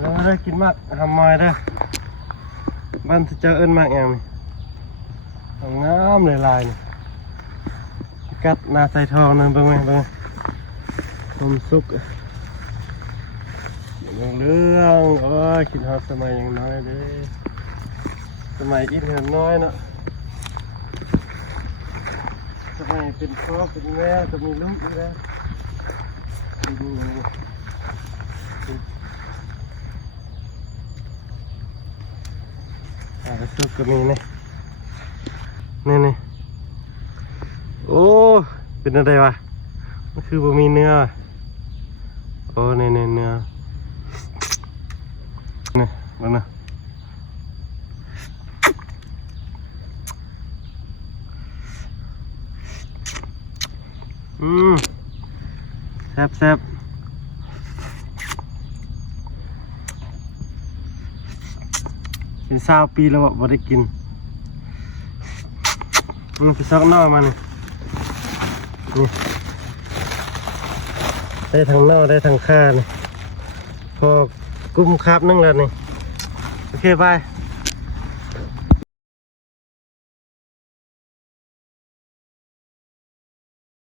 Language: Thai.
เราได้กินมากทำมอยได้บ้านเจ้าเอิ้นมากอย่างนี้งามเลยลายนี่กัดนาใส่ทองนั่นเป็นไงนมสุกเรื่องโอ้ยคิดฮอดสมัยยังน้อยเด้สมัยกินเห็นน้อยเนาะสมัยเป็นพ่อเป็นแม่จะมีลูกด้วยนะสุกก็มีนี่โอ้เป็นอะไรวะมันคือบ่มีเนื้อโอ้เนื้อนี่มันนะแซ่บเป็น20 ปีแล้วบ่ได้กินไปซักหน้ามานี่ได้ทั้งหน้าได้ทั้งข้านี่พอกุ้มคาบนึงแล้วนี่โอเคบาย